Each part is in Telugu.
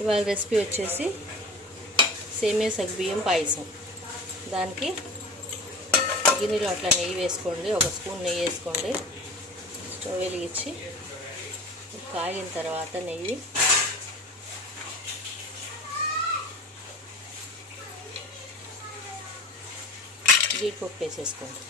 ఇవాళ రెసిపీ వచ్చేసి సేమియా సగ్గుబియ్యం పాయసం. దానికి గిన్నెలో అట్లా నెయ్యి వేసుకోండి, ఒక స్పూన్ నెయ్యి వేసుకోండి. స్టవ్ వెలిగించి కాగిన తర్వాత నెయ్యి జీడిపప్పు వేసేసుకోండి.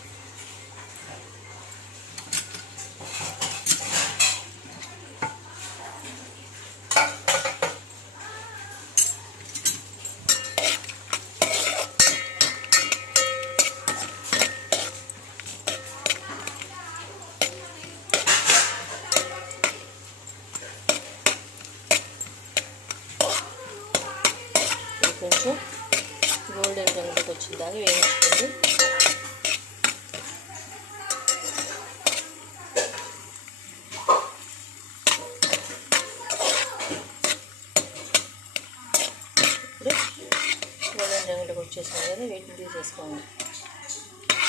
కొంచెం గోల్డెన్ రంగులోకి వచ్చిందాక వేయించుకోండి. ఇప్పుడు గోల్డెన్ రంగులోకి వచ్చేసాం కదా, వీటిని తీసేసుకోండి.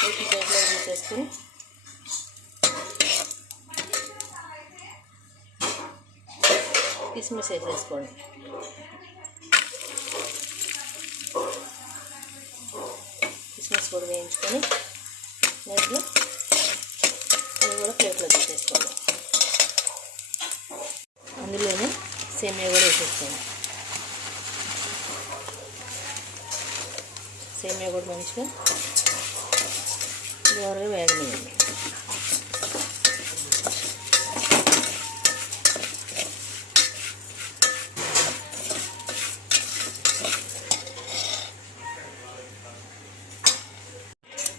వీటిని ప్లేట్లో తీసేసుకుని కిస్మిస్ వేసేసుకోండి. కిస్మిస్ కూడా వేయించుకొని నెక్స్ట్ ఇవి కూడా ప్లేట్లో తీసేసుకోండి. అందులోనే సేమియా కూడా వేసేసుకోండి. సేమియా కూడా మంచిగా దూరగా వేగనియండి.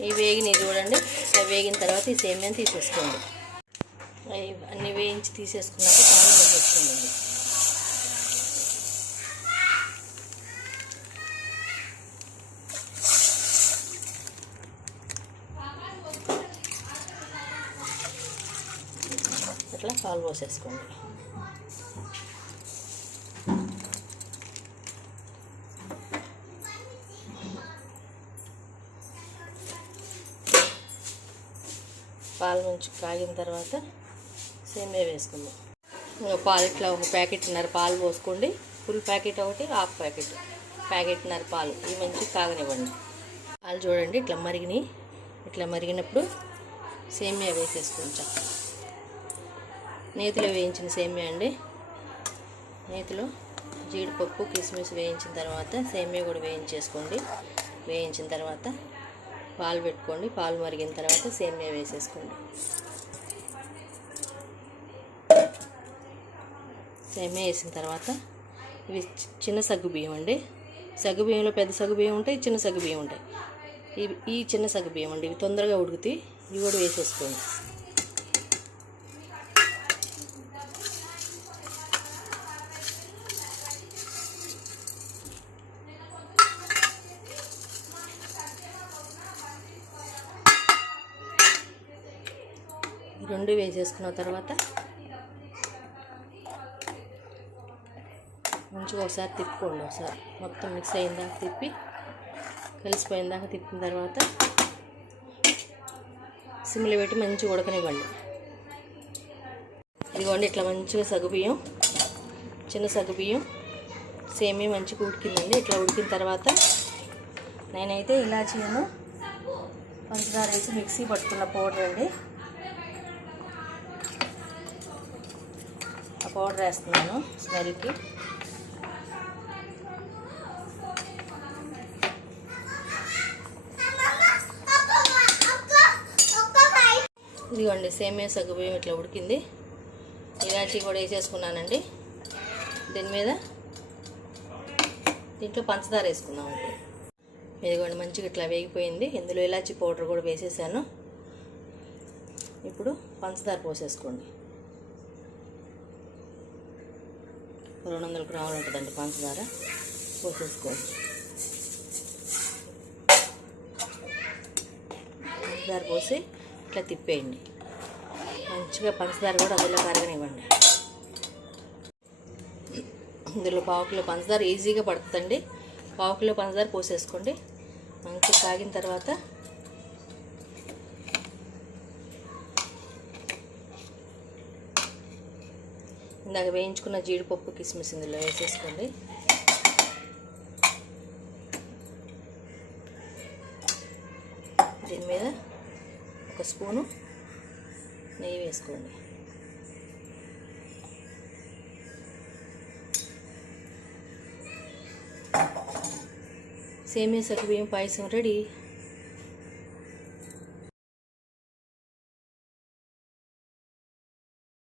ఇవి వేగినవి చూడండి. ఇట్లా వేగిన తర్వాత ఈ సేమియాని తీసేసుకోండి. అన్నీ వేయించి తీసేసుకున్నాక పాలు వేసేసుకోండి. అట్లా పాలు పోసేసుకోండి. పాలు మంచి కాగిన తర్వాత సేమియా వేసుకుందాం. పాలు ఇట్లా ఒక ప్యాకెట్న్నర పాలు పోసుకోండి. ఫుల్ ప్యాకెట్ ఒకటి, హాఫ్ ప్యాకెట్న్నర పాలు ఇవి మంచి కాగనివ్వండి. పాలు చూడండి ఇట్లా మరిగినాయి. ఇట్లా మరిగినప్పుడు సేమియా వేసేసుకుంటాం. నేతిలో వేయించిన సేమియా అండి. నేతిలో జీడిపప్పు కిస్మిస్ వేయించిన తర్వాత సేమియా కూడా వేయించేసుకోండి. వేయించిన తర్వాత పాలు పెట్టుకోండి. పాలు మరిగిన తర్వాత సేమియా వేసేసుకోండి. సేమియా వేసిన తర్వాత ఇవి చిన్న సగ్గుబియ్యం అండి. సగ్గుబియ్యంలో పెద్ద సగ్గుబియ్యం ఉంటాయి, చిన్న సగ్గుబియ్యం ఉంటాయి. ఈ చిన్న సగ్గుబియ్యం అండి. ఇవి తొందరగా ఉడుకుతాయి. ఇవి కూడా వేసేసుకోండి. రెండు వేసేసుకున్న తర్వాత మంచిగా ఒకసారి తిప్పుకోండి. ఒకసారి మొత్తం మిక్స్ అయిందాక తిప్పి కలిసిపోయిందాక తిప్పిన తర్వాత సిమ్లో పెట్టి మంచిగా ఉడకనివ్వండి. ఇదిగోండి ఇట్లా మంచిగా సగ్గుబియ్యం, చిన్న సగ్గుబియ్యం సేమియా మంచిగా ఉడికిందండి. ఇట్లా ఉడికిన తర్వాత నేనైతే ఇలాచీను పంచదార వేసి మిక్సీ పట్టుకున్న పౌడర్ అండి. ఆ పౌడర్ వేస్తున్నాను స్మెల్కి. ఇదిగోండి సేమియా సగ్గుబియ్యం ఇట్లా ఉడికింది. ఇలాచీ కూడా వేసేసుకున్నానండి. దీంట్లో పంచదార వేసుకున్నాము. ఇదిగోండి మంచిగా ఇట్లా వేగిపోయింది. ఇందులో ఇలాచీ పౌడర్ కూడా వేసేసాను. ఇప్పుడు పంచదార పోసేసుకోండి. 200 గ్రాములు ఉంటుందండి పంచదార. పోసేసుకోండి. పంచదార పోసి ఇట్లా తిప్పేయండి. మంచిగా పంచదార కూడా అందులో కరగనివ్వండి. ఇందులో 1/2 కిలో పంచదార ఈజీగా పడుతుందండి. 1/2 కిలో పంచదార పోసేసుకోండి. మంచిగా కాగిన తర్వాత ఇందాక వేయించుకున్న జీడిపప్పు కిస్మిస్ ఇందులో వేసేసుకోండి. దీని మీద ఒక స్పూను నెయ్యి వేసుకోండి. సేమియా సగ్గుబియ్యం పాయసం రెడీ.